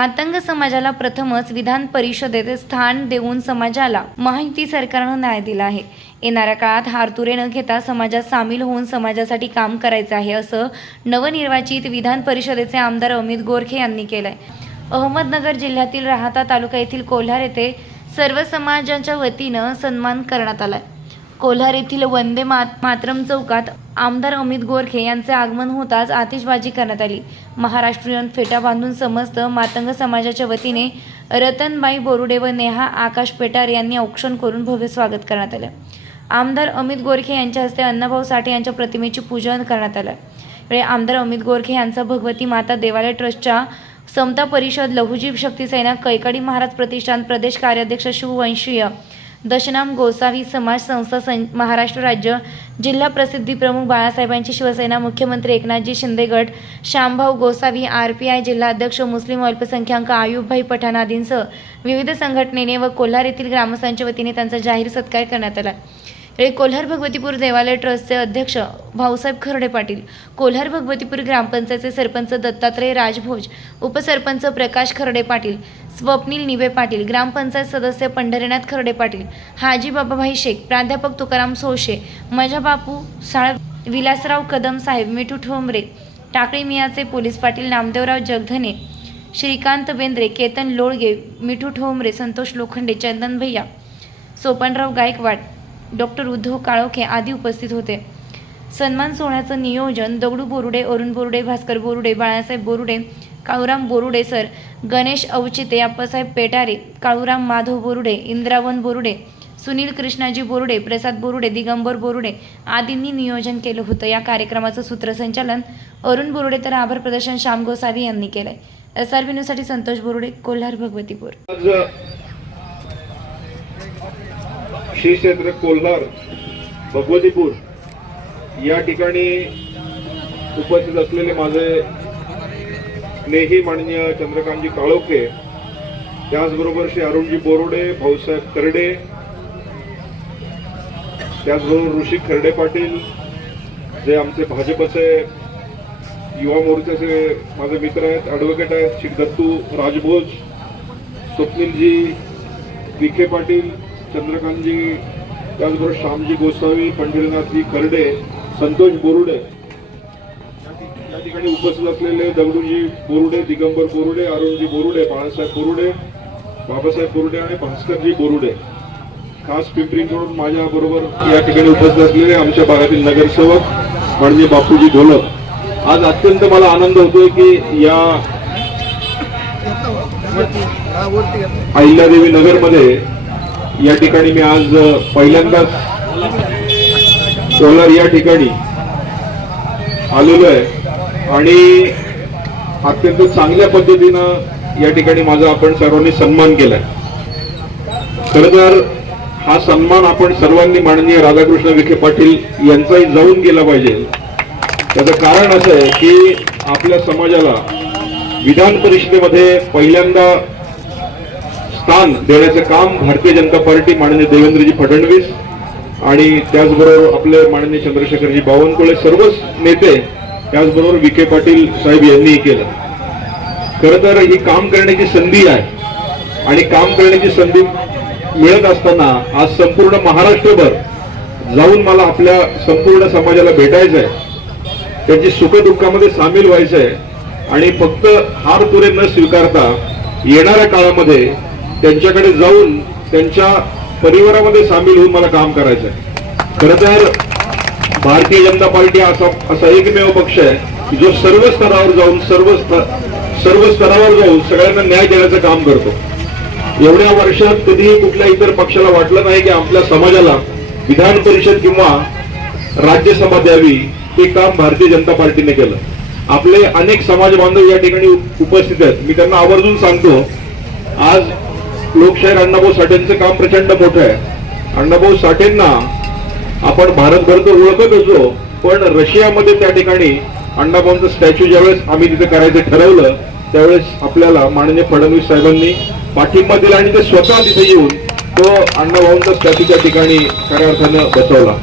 मातंग समाजाला प्रथमच विधान परिषदेत स्थान देऊन समाजाला माहिती सरकारनं न्याय दिला आहे. येणाऱ्या काळात हारतुरे न घेता समाजात सामील होऊन समाजासाठी काम करायचं आहे असं नवनिर्वाचित विधान परिषदेचे आमदार अमित गोरखे यांनी केलंय. अहमदनगर जिल्ह्यातील राहता तालुका येथील कोल्हार येथे सर्व समाजाच्या वतीनं सन्मान करण्यात आलाय. कोल्हार येथील वंदे मात मातरम चौकात आमदार अमित गोरखे यांचे आगमन होताच आतिषबाजी करण्यात आली. महाराष्ट्रीयन फेटा बांधून समस्त मातंग समाजाच्या वतीने रतनबाई बोरुडे व नेहा आकाश पेटार यांनी औक्षण करून भव्य स्वागत करण्यात आलं. आमदार अमित गोरखे यांच्या हस्ते अण्णाभाऊ साठे यांच्या प्रतिमेची पूजन करण्यात आलं. यावेळी आमदार अमित गोरखे यांचा भगवती माता देवालय ट्रस्टच्या समता परिषद लघुजीव शक्ती कैकडी कैकाडी महाराज प्रतिष्ठान प्रदेश कार्याध्यक्ष शिववंशीय दशनाम गोसावी समाज संस्था सं महाराष्ट्र राज्य जिल्हा प्रसिद्धी प्रमुख बाळासाहेबांची शिवसेना मुख्यमंत्री एकनाथजी शिंदे गट Shyambhau Gosavi R P I जिल्हाध्यक्ष मुस्लिम अल्पसंख्याक आयुबभाई पठाण आदींसह विविध संघटनेने व कोल्हार येथील ग्रामस्थांच्या वतीने त्यांचा जाहीर सत्कार करण्यात आला. यावेळी कोल्हार भगवतीपूर देवालय ट्रस्टचे अध्यक्ष भाऊसाहेब खर्डे पाटील कोल्हार भगवतीपूर ग्रामपंचायतचे सरपंच दत्तात्रय राजभोज उपसरपंच प्रकाश खर्डे पाटील स्वप्नील निवे पाटील ग्रामपंचायत सदस्य पंढरीनाथ खर्डे पाटील हाजी बाबाभाई शेख प्राध्यापक तुकाराम सोशे मजा बापू साळ विलासराव कदम साहेब मिठू ठोंबरे टाकळी मियाचे पोलीस पाटील नामदेवराव जगधने श्रीकांत बेंद्रे केतन लोळगे मिठू ठोंबरे संतोष लोखंडे चंदन भैया सोपनराव गायकवाड डॉक्टर उद्धव काळोखे आदी उपस्थित होते. सन्मान सोहळ्याचं नियोजन दगडू बोरुडे अरुण बोरुडे भास्कर बोरुडे बाळासाहेब बोरुडे काळूराम बोरुडे सर गणेश अवचिते अप्पासाहेब पेटारे काळूराम माधव बोरुडे इंद्रावन बोरुडे सुनील कृष्णाजी बोरुडे प्रसाद बोरुडे दिगंबर बोरुडे आदींनी नियोजन केलं होतं. या कार्यक्रमाचं सूत्रसंचालन अरुण बोरुडे तर आभार प्रदर्शन श्याम गोसावी यांनी केलंय. एस आर न्यूजसाठी संतोष बोरुडे कोल्हार भगवतीपूर. श्री क्षेत्र कोल्हार भगवतीपूर या ठिकाणी उपस्थित असलेले माझे स्नेही माननीय चंद्रकांतजी काळोखे त्याचबरोबर श्री अरुणजी बोरुडे भाऊसाहेब खर्डे त्याचबरोबर ऋषी खर्डे पाटील जे आमचे भाजपचे युवा मोर्चाचे माझे मित्र आहेत ॲडव्होकेट आहेत श्री दत्तू राजभोज स्वप्नीलजी विखे पाटील चंद्रकांतजी त्याचबरोबर श्यामजी गोसावी पंढरीनाथजी खर्डे संतोष बोरुडे. या ठिकाणी उपस्थित असलेले दगडूजी बोरुडे दिगंबर बोरुडे अरुणजी बोरुडे बाळासाहेब बोरुडे बाबासाहेब बोरुडे आणि भास्करजी बोरुडे. खास पिंपरी म्हणून माझ्या बरोबर या ठिकाणी उपस्थित असलेले आमच्या भागातील नगरसेवक म्हणजे बापूजी ढोलक. आज अत्यंत मला आनंद होतोय की या अहिल्यादेवी नगरमध्ये या ठिकाणी मी आज पहिल्यांदाच सोलर या ठिकाणी आलेलो आहे. आणि अत्यंत चांगल्या पद्धतीनं या ठिकाणी माझा आपण सर्वांनी सन्मान केलाय. खर तर हा सन्मान आपण सर्वांनी माननीय राधाकृष्ण विखे पाटील यांचाही जाऊन गेला पाहिजे. त्याचं कारण असं आहे की आपल्या समाजाला विधान परिषदेमध्ये पहिल्यांदा स्थान देण्याचं काम भारतीय जनता पार्टी माननीय देवेंद्रजी फडणवीस आणि त्याचबरोबर आपले माननीय चंद्रशेखरजी बावनकुळे सर्वच नेते त्याचबरोबर विखे पाटील साहेब यांनीही केलं. खरं तर ही काम करण्याची संधी आहे आणि काम करण्याची संधी मिळत असताना आज संपूर्ण महाराष्ट्रभर जाऊन मला आपल्या संपूर्ण समाजाला भेटायचं आहे त्याची सुखदुःखामध्ये सामील व्हायचं आहे आणि फक्त हार तुरे न स्वीकारता येणाऱ्या काळामध्ये त्यांच्याकडे जाऊन त्यांच्या परिवारामध्ये सामील होऊन मला काम करायचं आहे. खरं तर भारतीय जनता पार्टी असा असा एकमेव पक्ष आहे की जो सर्व स्तरावर जाऊन सर्व सर्व स्तरावर जाऊन सगळ्यांना न्याय देण्याचं काम करतो. एवढ्या वर्षात कधीही कुठल्या इतर पक्षाला वाटलं नाही की आपल्या समाजाला विधान परिषद किंवा राज्यसभा द्यावी हे काम भारतीय जनता पार्टीने केलं. आपले अनेक समाज बांधव या ठिकाणी उपस्थित आहेत. मी त्यांना आवर्जून सांगतो आज लोकशाहीर अण्णाभाऊ साठेंचं काम प्रचंड मोठं आहे. अण्णाभाऊ साठेंना आपण भारतभर तर ओळखत असो पण रशियामध्ये त्या ठिकाणी अण्णाभाऊंचं स्टॅच्यू ज्यावेळेस आम्ही तिथे करायचं ठरवलं त्यावेळेस आपल्याला माननीय फडणवीस साहेबांनी पाठिंबा दिला आणि ते स्वतः तिथे येऊन तो अण्णाभाऊंचा स्टॅच्यू त्या ठिकाणी खऱ्या अर्थानं बसवला.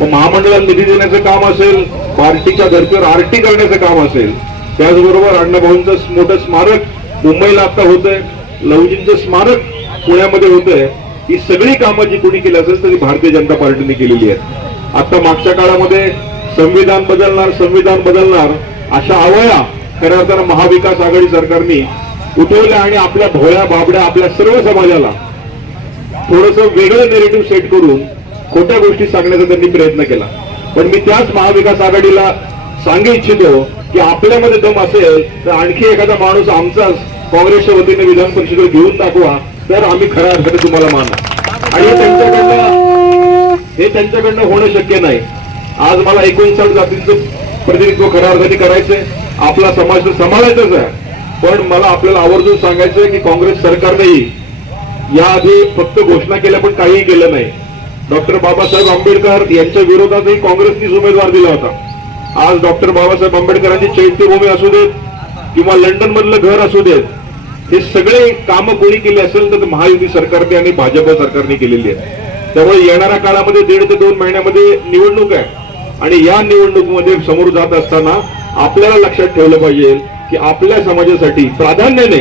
मग महामंडळाला निधी देण्याचं काम असेल पार्टीच्या धर्तीवर आरटी करण्याचं काम असेल त्याचबरोबर अण्णाभाऊंचं मोठं स्मारक मुंबईला आता होतंय. लवजींचं स्मारक पुण्यामध्ये होतंय. ही सगळी कामं जी कोणी केली असेल तरी भारतीय जनता पार्टीने केलेली आहेत. आता मागच्या काळामध्ये संविधान बदलणार संविधान बदलणार अशा आवया खऱ्या अर्थानं महाविकास आघाडी सरकारने उठवल्या आणि आपल्या भोळ्या बाबड्या आपल्या सर्व समाजाला थोडस वेगळं नेरेटिव्ह सेट करून खोट्या गोष्टी सांगण्याचा त्यांनी प्रयत्न केला. पण मी त्याच महाविकास आघाडीला सांगू इच्छितो की आपल्यामध्ये दम असेल तर आणखी एखादा माणूस आमचाच काँग्रेसच्या वतीने विधान परिषदेवर घेऊन दाखवा तर आम्ही खऱ्या अर्थाने तुम्हाला मानू आणि हे त्यांच्याकडनं हे त्यांच्याकडनं होणं शक्य नाही. आज मला एकोणसाठ जातींचं प्रतिनिधित्व खऱ्या अर्थाने करायचंय. आपला समाज तर सांभाळायचाच आहे. पण मला आपल्याला आवर्जून सांगायचंय की काँग्रेस सरकारनेही याआधी फक्त घोषणा केल्या पण काहीही केलं नाही. डॉक्टर बाबासाहेब आंबेडकर यांच्या विरोधातही काँग्रेसनीच उमेदवार दिला होता. आज डॉक्टर बाबासाहेब आंबेडकरांची चैत्यभूमी असू देत किंवा लंडन मधलं घर असू देत हे सगळे कामं कोणी केली असेल तर महायुती सरकारने आणि भाजप सरकारने केलेली आहे त्यामुळे येणाऱ्या काळामध्ये दीड ते दोन महिन्यामध्ये निवडणूक आहे. आणि या निवडणुकीमध्ये समोर जात असताना आपल्याला लक्षात ठेवलं पाहिजे की आपल्या समाजासाठी प्राधान्याने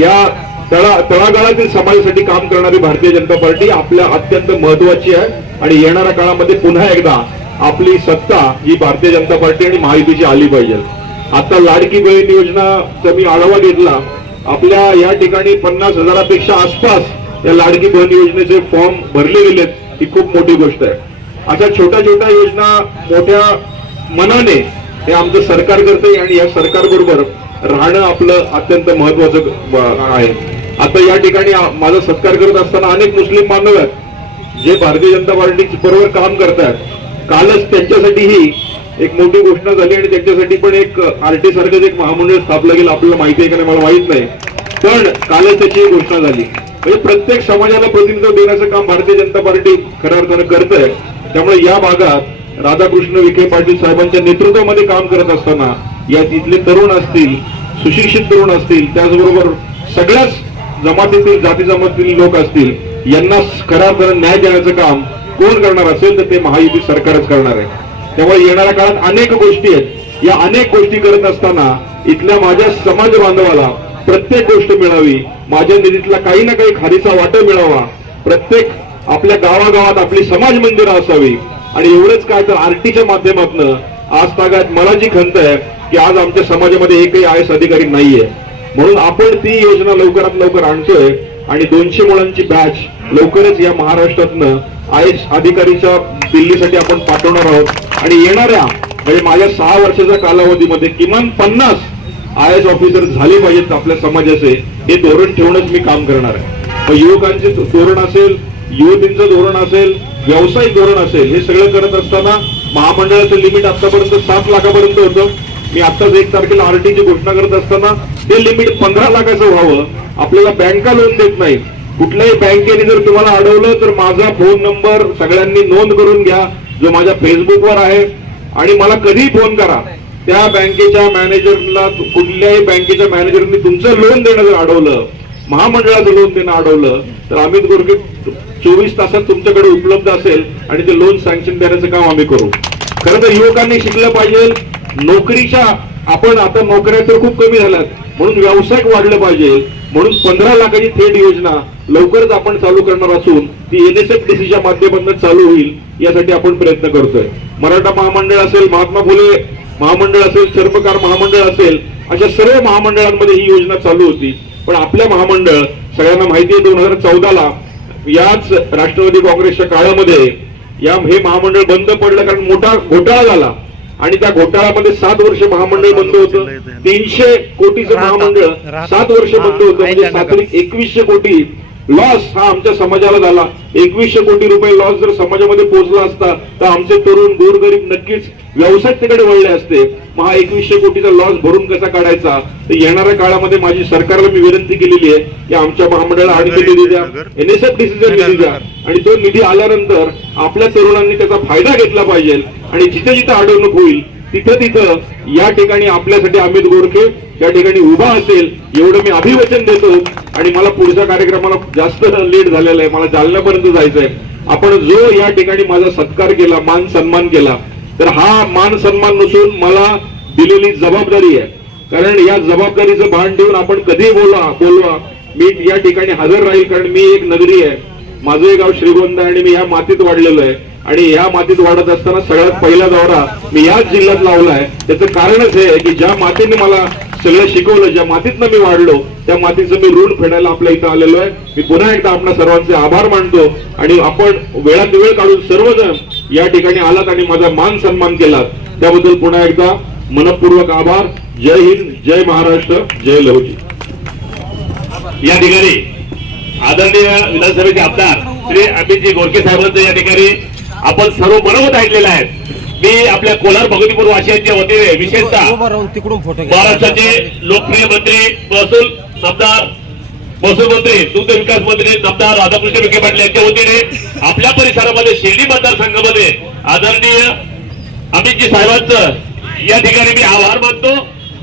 या तळा तळागाळातील समाजासाठी काम करणारी भारतीय जनता पार्टी आपल्या अत्यंत महत्वाची आहे. आणि येणाऱ्या काळामध्ये पुन्हा एकदा आपली सत्ता ही भारतीय जनता पार्टी आणि महायुतीची आली पाहिजे. आता लाडकी बहीण योजनाचा मी आढावा घेतला. आपल्या या ठिकाणी पन्नास हजारापेक्षा आसपास या लाडकी बहन योजनेचे फॉर्म भरले गेलेत. ही खूप मोठी गोष्ट आहे. अशा छोट्या छोट्या योजना मोठ्या मनाने हे आमचं सरकार करते आणि या सरकारबरोबर राहणं आपलं अत्यंत महत्वाचं आहे. आता या ठिकाणी माझा सत्कार करत असताना अनेक मुस्लिम बांधव आहेत जे भारतीय जनता पार्टी बरोबर काम करतात कालच त्यांच्यासाठीही एक मोठी घोषणा झाली आणि त्यांच्यासाठी पण एक आरटी सारखंच एक महामंडळ स्थापलं गेलं. आपल्याला माहिती आहे का नाही मला माहीत नाही. पण कालच त्याची घोषणा झाली. म्हणजे प्रत्येक समाजाला प्रतिनिधित्व देण्याचं काम भारतीय जनता पार्टी खऱ्या अर्थानं करत आहे त्यामुळे या भागात राधाकृष्ण विखे पाटील साहेबांच्या नेतृत्वामध्ये काम करत असताना या तिथले तरुण असतील सुशिक्षित तरुण असतील त्याचबरोबर सगळ्याच जमातीतील जाती जमातीतील लोक असतील यांना खऱ्या अर्थानं न्याय देण्याचं काम कोण करणार असेल तर ते महायुती सरकारच करणार आहे. त्यामुळे येणाऱ्या काळात अनेक गोष्टी आहेत. या अनेक गोष्टी करत असताना इथल्या माझ्या समाज बांधवाला प्रत्येक गोष्ट मिळावी माझ्या निधीतला काही ना काही खारीचा वाटा मिळावा प्रत्येक आपल्या गावागावात आपली समाज मंदिरं असावी. आणि एवढंच काय तर आरटीच्या माध्यमातून आज तागात मला जी खंत आहे की आज आमच्या समाजामध्ये एकही आय एस अधिकारी नाहीये. म्हणून आपण ती योजना लवकरात लवकर आणतोय आणि दोनशे मुलांची बॅच लवकरच या महाराष्ट्रातनं आय एस अधिकारीच्या दिल्लीसाठी आपण पाठवणार आहोत. आणि येणाऱ्या म्हणजे माझ्या सहा वर्षाच्या कालावधीमध्ये किमान पन्नास आय एस ऑफिसर झाले पाहिजेत आपल्या समाजाचे. हे धोरण ठेवूनच मी काम करणार आहे. मग युवकांचे धोरण असेल युवतींचं धोरण असेल व्यावसायिक धोरण असेल हे सगळं करत असताना महामंडळाचं लिमिट आतापर्यंत सात लाखापर्यंत होतं. मी आताच एक तारखेला आरटीची घोषणा करत असताना ते लिमिट पंधरा लाखाचं व्हावं. आपल्याला बँका लोन देत नाही कुठल्याही बँकेने जर तुम्हाला अडवलं तर माझा फोन नंबर सगळ्यांनी नोंद करून घ्या. जो माझ्या फेसबुकवर आहे आणि मला कधीही फोन करा त्या बँकेच्या मॅनेजरला कुठल्याही बँकेच्या मॅनेजरनी तुमचं लोन देणं जर अडवलं महामंडळाचं लोन देणं अडवलं तर अमित गोरके चोवीस तासात तुमच्याकडे उपलब्ध असेल आणि ते लोन सँक्शन देण्याचं काम आम्ही करू. खरं तर युवकांनी शिकलं पाहिजे नोकरीच्या आपण आता नोकऱ्या तर खूप कमी झाल्यात म्हणून व्यावसायिक वाढलं पाहिजे. म्हणून पंधरा लाखाची थेट योजना लवकरच आपण चालू करणार असून ती एनएसएफ डीसीच्या माध्यमातून चालू होईल यासाठी आपण प्रयत्न करतोय. मराठा महामंडळ असेल महात्मा फुले महामंडळ असेल चर्मकार महामंडळ असेल अशा सर्व महामंडळांमध्ये ही योजना चालू होती. पण आपल्या महामंडळ सगळ्यांना माहिती आहे दोन हजार चौदाला याच राष्ट्रवादी काँग्रेसच्या काळामध्ये या हे महामंडळ बंद पडलं कारण मोठा घोटाळा झाला. आणि त्या घोटाळ्यामध्ये सात वर्ष महामंडळ बंद होतं. तीनशे कोटीचं महामंडळ सात वर्ष बंद होतं. म्हणजे सातरिक एकवीसशे कोटी लॉस हा आमच्या समाजाला झाला. एकवीसशे कोटी रुपये लॉस जर समाजामध्ये पोहोचला असता तर आमचे तरुण गोरगरीब नक्कीच व्यावसायिकतेकडे वळले असते. मग हा एकवीसशे कोटीचा लॉस भरून कसा काढायचा? तर येणाऱ्या काळामध्ये माझी सरकारला मी विनंती केलेली आहे की आमच्या महामंडळाला आणखी निधी द्या एनएसएफ डिसिजन निधी द्या. आणि तो निधी आल्यानंतर आपल्या तरुणांनी त्याचा फायदा घेतला पाहिजे. आणि जिथे जिथे अडवणूक होईल तिथं तिथं या ठिकाणी आपल्यासाठी अमित गोरखे या ठिकाणी उभा असेल एवढं मी अभिवचन देतो. आणि मला पुढच्या कार्यक्रमाला जास्त लेट झालेला आहे. मला जालन्यापर्यंत जायचंय. आपण जो या ठिकाणी माझा सत्कार केला मान सन्मान केला तर हा मान सन्मान नसून मला दिलेली जबाबदारी आहे. कारण या जबाबदारीचं भान ठेवून आपण कधी बोला बोलवा. मी या ठिकाणी हजर राहील कारण मी एक नगरी आहे. माझं गाव श्रीगोंदा आहे आणि मी या मातीत वाढलेलो आहे. आणि या मातीत वाढत असताना सगळ्यात पहिला दौरा मी याच जिल्ह्यात लावलाय. त्याचं कारणच हे की ज्या मातीने मला सगळं शिकवलं ज्या मातीतनं मी वाढलो त्या मातीचं मी ऋण फेडायला आपल्या इथं आलेलो आहे. मी पुन्हा एकदा आपल्या सर्वांचे आभार मानतो आणि आपण वेळात वेळ काढून सर्वजण या ठिकाणी आलात आणि माझा मान सन्मान केलात. त्याबद्दल पुन्हा एकदा मनपूर्वक आभार. जय हिंद जय महाराष्ट्र जय लहुजी. या ठिकाणी आदरणीय विधानसभेचे आमदार श्री अमितजी गोरखे साहेबांचं या ठिकाणी आपण सर्व मनोगत ऐकलेलं आहे मी आपल्या कोलार भगवतीपूर वासियांच्या वतीने विशेषतः. महाराष्ट्राचे लोकप्रिय मंत्री महसूल आमदार महसूल मंत्री दुग्ध विकास मंत्री आमदार राधाकृष्ण विखे पाटील यांच्या वतीने आपल्या परिसरामध्ये शिर्डी मतदारसंघामध्ये आदरणीय अमितजी साहेबांचं या ठिकाणी मी आभार मानतो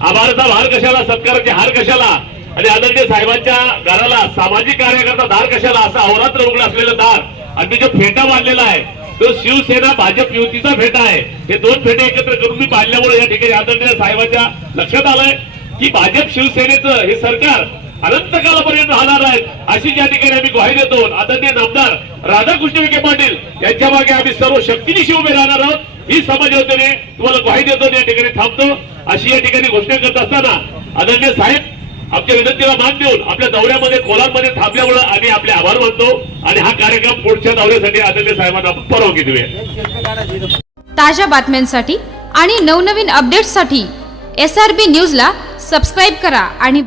आभाराचा भार कशाला सत्काराचे हार कशाला आणि आदरणीय साहेबांच्या घराला सामाजिक कार्यकर्ता दार कशाला असा अहोरात्र उघड असलेलं दार आणि मी जो फेटा बांधलेला आहे तो शिवसेना भाजप युतीचा फेटा आहे हे दोन फेटे एकत्र करून मी बांधल्यामुळे या ठिकाणी आदरणीय साहेबांच्या लक्षात आलंय की भाजप शिवसेनेचं हे सरकार अनंत कालापर्यंत राहणार आहे. अशी ज्या ठिकाणी आम्ही ग्वाही देतो. आदरणीय नामदार राधाकृष्ण विखे पाटील यांच्या मागे आम्ही सर्व शक्तीनिशी उभे राहणार आहोत. ही समाज योजने तुम्हाला ग्वाही देतो या ठिकाणी थांबतो. अशी या ठिकाणी घोषणा करत असताना आदरणीय साहेब आमच्या विनंतीला मान देऊन आपल्या दौऱ्यामध्ये कोलारमध्ये थांबल्यामुळे आम्ही आपले आभार मानतो आणि हा कार्यक्रम पुढच्या दौऱ्यासाठी आदरणीय साहेबांना परवानगी देऊया. ताज्या बातम्यांसाठी आणि नवनवीन अपडेट्ससाठी एस आर बी न्यूजला सबस्क्राईब करा आणि